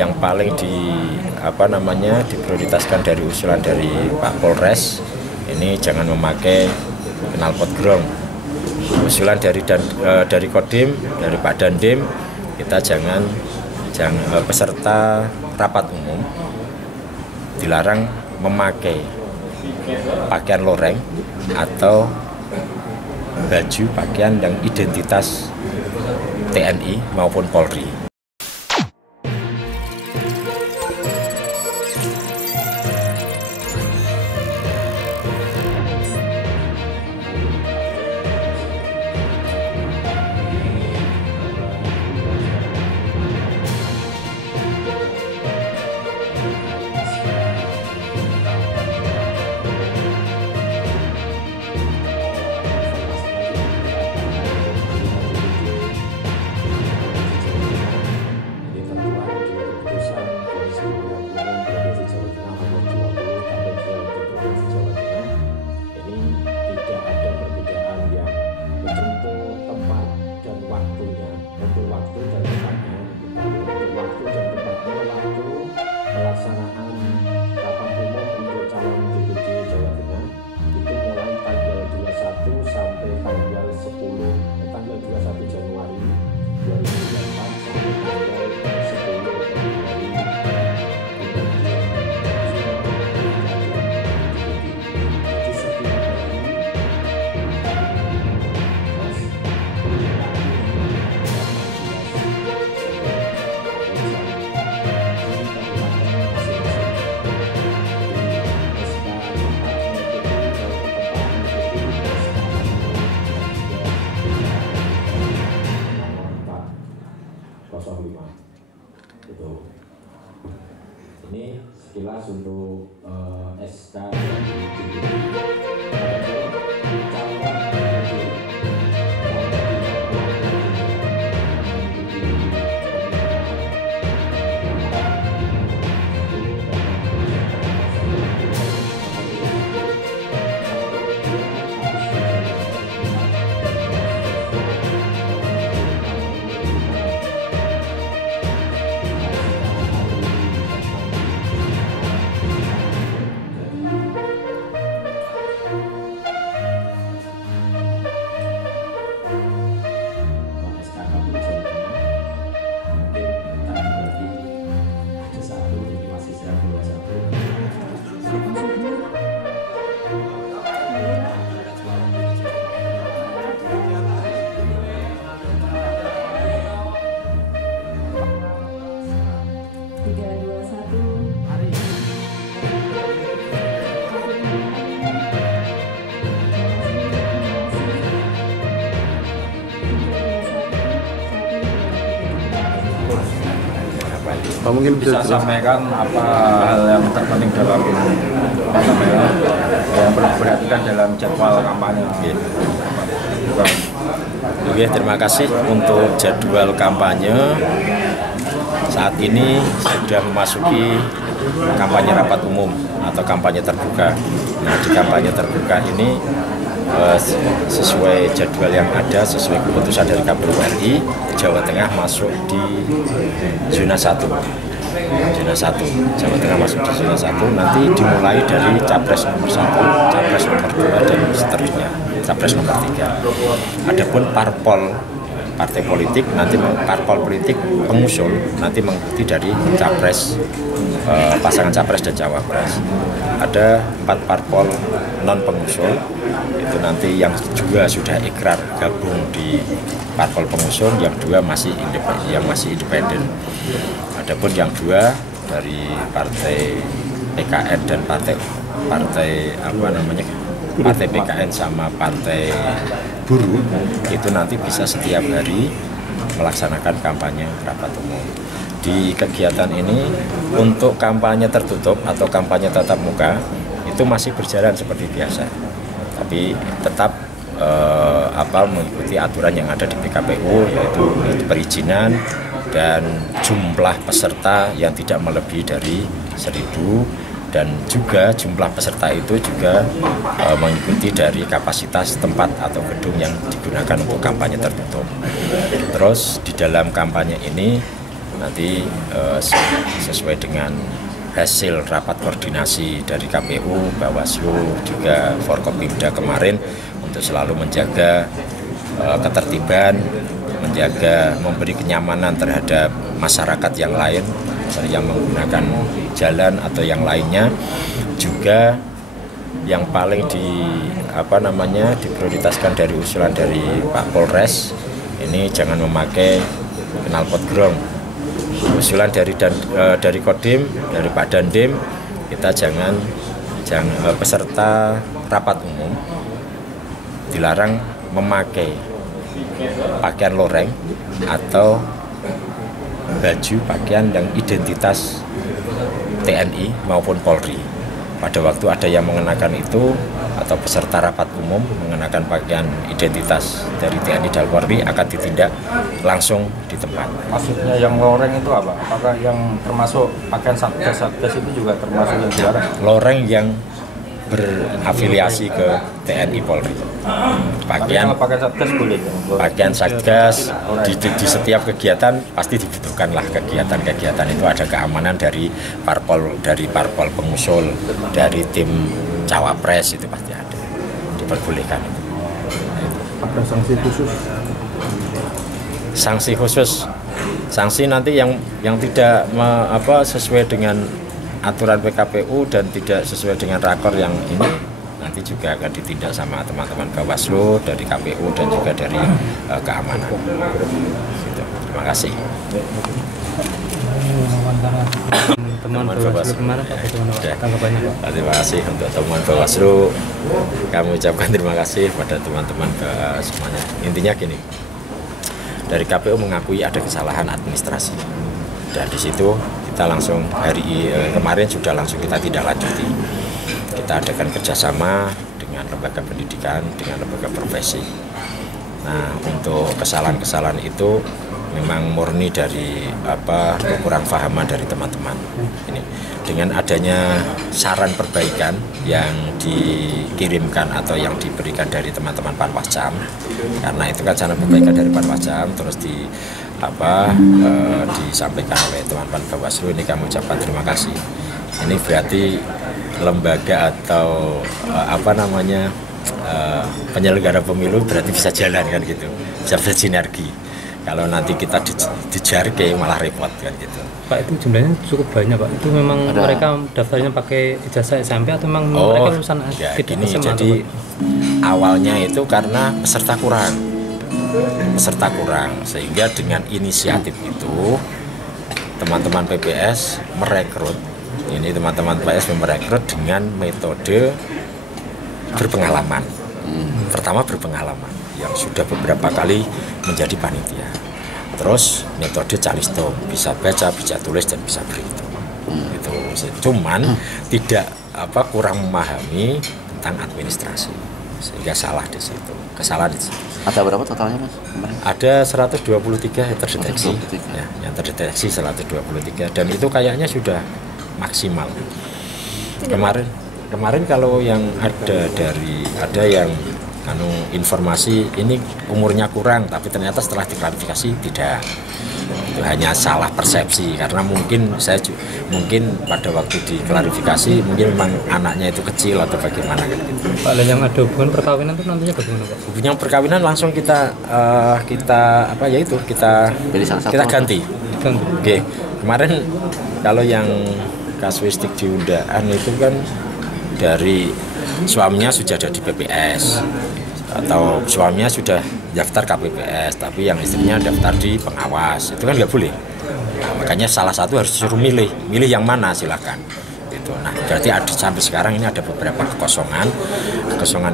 yang paling diprioritaskan dari usulan dari Pak Polres ini jangan memakai knalpot grong. Usulan dari Kodim, dari Pak Dandim, kita jangan peserta rapat umum dilarang memakai pakaian loreng atau baju pakaian yang identitas TNI maupun Polri. Ini sekilas untuk SK mungkin bisa sampaikan apa hal yang terpenting dalam yang perlu diperhatikan dalam jadwal kampanye. Oke, terima kasih untuk jadwal kampanye. Saat ini sudah memasuki kampanye rapat umum atau kampanye terbuka. Nah, di kampanye terbuka ini sesuai jadwal yang ada, sesuai keputusan dari KPU RI, Jawa Tengah masuk di zona 1. Zona 1, Jawa Tengah masuk di zona 1, nanti dimulai dari Capres nomor 1, Capres nomor 2, dan seterusnya, Capres nomor 3. Adapun partai politik, nanti parpol politik pengusul nanti mengikuti dari Capres, pasangan Capres dan Cawapres. Ada 4 parpol non pengusul, itu nanti yang juga sudah ikrar gabung di parpol pengusul, yang 2 masih independen. Adapun yang 2 dari partai PKN dan partai PKN sama partai buruh itu nanti bisa setiap hari melaksanakan kampanye rapat umum. Di kegiatan ini untuk kampanye tertutup atau kampanye tatap muka itu masih berjalan seperti biasa, tapi tetap mengikuti aturan yang ada di PKPU, yaitu perizinan dan jumlah peserta yang tidak melebihi dari 1.000, dan juga jumlah peserta itu juga mengikuti dari kapasitas tempat atau gedung yang digunakan untuk kampanye tertutup. Terus di dalam kampanye ini nanti sesuai dengan hasil rapat koordinasi dari KPU, Bawaslu, juga Forkopimda kemarin untuk selalu menjaga ketertiban, memberi kenyamanan terhadap masyarakat yang lain yang menggunakan jalan atau yang lainnya. Juga yang paling diprioritaskan dari usulan dari Pak Polres ini jangan memakai knalpot grong. Usulan dari Kodim, dari Pak Dandim, kita jangan peserta rapat umum dilarang memakai pakaian loreng atau baju pakaian yang identitas TNI maupun Polri. Pada waktu ada yang mengenakan itu atau peserta rapat umum mengenakan pakaian identitas dari TNI dan Polri akan ditindak langsung di tempat. Maksudnya yang loreng itu apa? Apakah yang termasuk pakaian satgas itu juga termasuk yang dilarang? Loreng yang berafiliasi ke TNI Polri. Pakaian satgas boleh. Pakaian satgas di setiap kegiatan pasti dibutuhkanlah kegiatan itu ada keamanan dari parpol pengusul, dari tim cawapres itu pasti ada. Diperbolehkan. Ada sanksi khusus? Sanksi khusus. Sanksi nanti yang tidak sesuai dengan aturan PKPU dan tidak sesuai dengan rakor yang ini nanti juga akan ditindak sama teman-teman Bawaslu dari KPU dan juga dari keamanan. Gitu. Terima kasih. Teman Bawaslu kemarin tanggapannya Pak. Terima kasih untuk teman Bawaslu. Kami ucapkan terima kasih pada teman-teman semuanya. Intinya gini, dari KPU mengakui ada kesalahan administrasi dan di situ kita langsung kemarin sudah langsung kita tidak lanjuti. Kita adakan kerjasama dengan lembaga pendidikan, dengan lembaga profesi. Nah, untuk kesalahan-kesalahan itu memang murni dari kekurang pahaman dari teman-teman. Ini dengan adanya saran perbaikan yang dikirimkan atau yang diberikan dari teman-teman Panwascam, karena itu kan saran perbaikan dari Panwascam terus disampaikan oleh teman-teman Bawaslu, ini kami ucapkan terima kasih. Ini berarti lembaga atau penyelenggara pemilu berarti bisa jalan kan gitu, bisa bersinergi. Kalau nanti kita dijarke malah repot kan gitu. Pak, itu jumlahnya cukup banyak Pak. Itu memang mereka daftarnya pakai ijazah SMP atau memang mereka lulusan gini, jadi awalnya itu karena peserta kurang sehingga dengan inisiatif itu teman-teman PPS merekrut dengan metode berpengalaman. Pertama berpengalaman yang sudah beberapa kali menjadi panitia, terus metode calistung, bisa baca, bisa tulis dan bisa berhitung. Itu cuman tidak kurang memahami tentang administrasi sehingga salah di situ, kesalahan di situ. Ada berapa totalnya Mas? Ada 123 yang terdeteksi, ya, yang terdeteksi 123 dan itu kayaknya sudah maksimal. Kemarin kalau yang ada yang informasi ini umurnya kurang, tapi ternyata setelah diklarifikasi tidak. Itu hanya salah persepsi karena mungkin pada waktu diklarifikasi mungkin memang anaknya itu kecil atau bagaimana kan gitu. Pak, yang ada hubungan perkawinan itu nantinya bagaimana Pak? Hubungan perkawinan langsung kita ganti. Oke. Kemarin kalau yang kasuistik di undaan itu kan dari suaminya sudah ada di PPS atau suaminya sudah daftar KPPS tapi yang istrinya daftar di pengawas, itu kan nggak boleh. Nah, makanya salah satu harus disuruh milih yang mana silakan gitu. Nah, berarti sampai sekarang ini ada beberapa kekosongan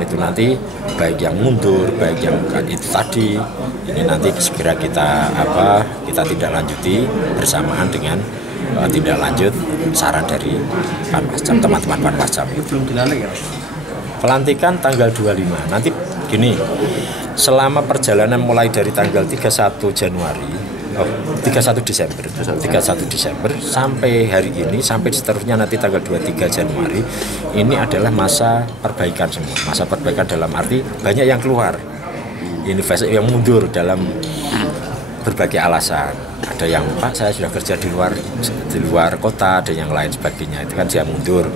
itu nanti baik yang mundur baik yang itu tadi ini nanti segera kita tidak lanjuti bersamaan dengan tindak lanjut saran dari Panwascam, teman-teman Panwascam itu. Pelantikan tanggal 25. Nanti gini, selama perjalanan mulai dari tanggal 31 Desember sampai hari ini, sampai seterusnya nanti tanggal 23 Januari, ini adalah masa perbaikan semua. Masa perbaikan dalam arti banyak yang keluar, yang mundur dalam berbagai alasan. Ada yang Pak saya sudah kerja di luar kota, ada yang lain sebagainya. Itu kan dia mundur.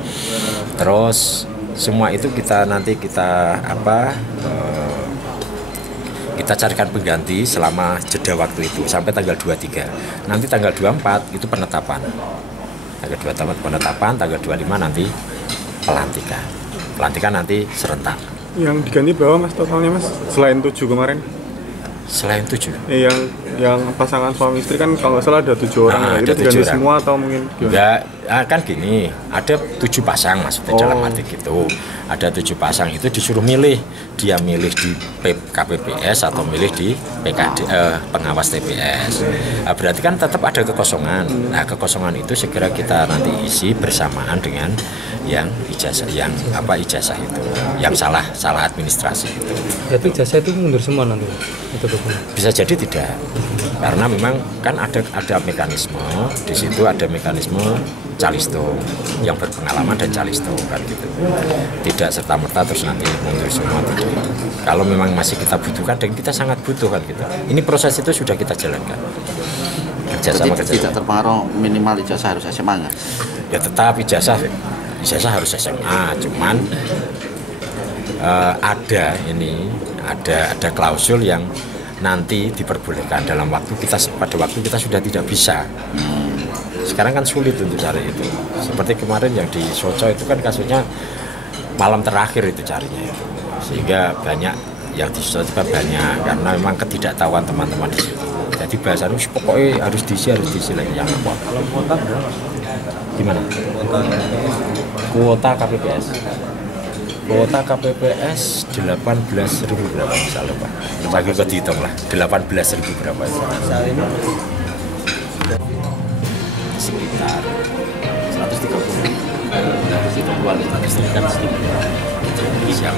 Terus semua itu kita carikan pengganti selama jeda waktu itu sampai tanggal 23. Nanti tanggal 24 itu penetapan. Tanggal 24 penetapan, tanggal 25 nanti pelantikan. Pelantikan nanti serentak. Yang diganti berapa Mas totalnya Mas? Selain 7 kemarin? Selain 7. Yang pasangan suami istri kan kalau nggak salah ada 7 orang. Nah, itu ada diganti 7 orang. semua atau mungkin gimana? Enggak, kan gini, ada 7 pasang maksudnya dalam arti gitu. Ada 7 pasang itu disuruh milih, dia milih di KPPS atau milih di pengawas TPS. Nah, berarti kan tetap ada kekosongan. Nah, kekosongan itu segera kita nanti isi bersamaan dengan yang ijazah itu, yang salah administrasi itu. Berarti ijazah itu mundur semua nanti itu dokumen. Bisa jadi tidak, karena memang kan ada mekanisme di situ, ada mekanisme calisto yang berpengalaman dan calisto kan gitu. Tidak serta-merta terus nanti mundur semua tidak. Kalau memang masih kita butuhkan dan kita sangat butuhkan gitu. Ini proses itu sudah kita jalankan. Jadi tidak terpengaruh minimal ijazah harus SMA nggak? Ya tetap ijazah harus SMA, cuman ada klausul yang nanti diperbolehkan pada waktu kita sudah tidak bisa. Sekarang kan sulit untuk cari itu. Seperti kemarin yang di Soco itu kan kasusnya malam terakhir itu carinya itu. Sehingga banyak yang di Soco juga banyak karena memang ketidaktahuan teman-teman di situ. Jadi bahasanya pokoknya harus diisi lagi yang apa. Kalau kuota berapa? Gimana? Kuota KPPS. Kuota KPPS 18.000 berapa misalnya Pak? Lagi kok dihitung lah, 18.000 berapa Saat ini sekitar 130. Dari situ keluar 130. Siap.